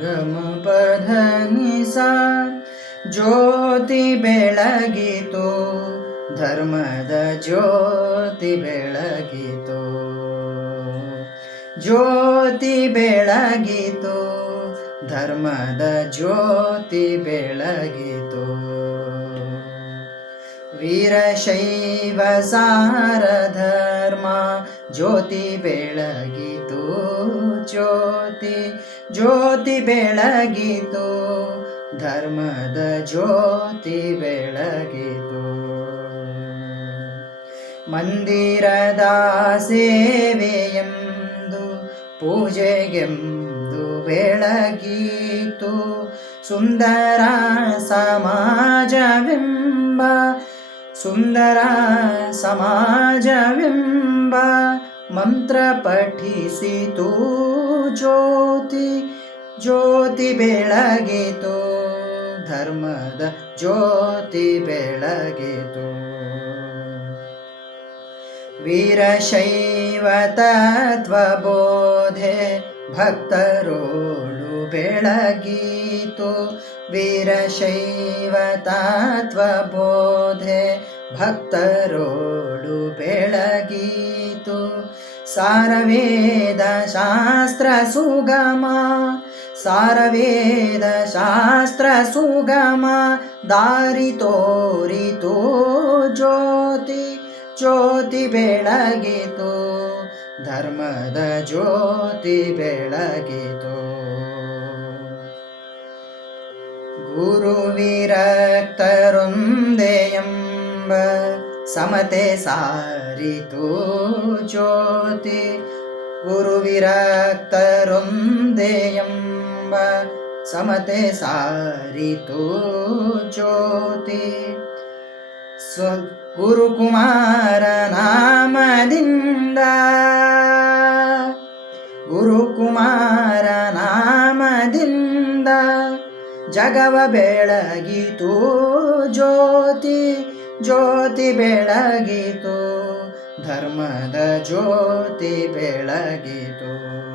ಗಮ ಪಧನಿಸ ಜ್ಯೋತಿ ಬೆಳಗಿತು, ಧರ್ಮದ ಜ್ಯೋತಿ ಬೆಳಗಿತು. ಜ್ಯೋತಿ ಬೆಳಗಿತು, ಧರ್ಮದ ಜ್ಯೋತಿ ಬೆಳಗಿತು. ವೀರಶೈವ ಸಾರ ಧರ್ಮ ಜ್ಯೋತಿ ಬೆಳಗಿತು. ಜ್ಯೋತಿ ಜ್ಯೋತಿ ಬೆಳಗಿತು. ಧರ್ಮದ ಜ್ಯೋತಿ ಬೆಳಗಿತು. ಮಂದಿರದ ಸೇವೆಯೆಂದು, ಪೂಜೆಗೆಂದು ಬೆಳಗಿತು. ಸುಂದರ ಸಮಾಜವೆಂಬ ಸುಂದರ ಸಮಾಜವೆಂಬ ಮಂತ್ರ ಪಠಿಸಿತು. ಜ್ಯೋತಿ ಜ್ಯೋತಿ ಬೆಳಗಿತು. ಧರ್ಮದ ಜ್ಯೋತಿ ಬೆಳಗಿತು. ವೀರಶೈವ ತತ್ವಬೋಧೆ ಭಕ್ತರೋಳು ಬೆಳಗೀತು. ವೀರಶೈವ ತತ್ವಬೋಧೆ ಭಕ್ತರೋಳು ಸಾರವೇದ ಶಾಸ್ತ್ರ ಸುಗಮ, ಸಾರವೇದ ಶಾಸ್ತ್ರ ಸುಗಮ, ದಾರಿ ತೋರಿತು ಜ್ಯೋತಿ ಜ್ಯೋತಿ ಬೆಳಗಿತು. ಧರ್ಮದ ಜ್ಯೋತಿ ಬೆಳಗಿತು. ಗುರು ಎಂಬ ಸಮತೆ ಸಾರಿತು ಜ್ಯೋತಿ ಗುರು ವಿರಕ್ತರೊಂದೆ ಎಂಬ ಸಮತೆ ಸಾರಿತು ಜ್ಯೋತಿ ಸ್ವ ಗುರುಕುಮಾರ ನಾಮದಿಂದ. ಗುರುಕುಮಾರ ನಾಮದಿಂದ ಜಗವ ಬೆಳಗಿತು ಜ್ಯೋತಿ ಜ್ಯೋತಿ ಬೆಳಗಿತು ಧರ್ಮದ ಜ್ಯೋತಿ ಬೆಳಗಿತು.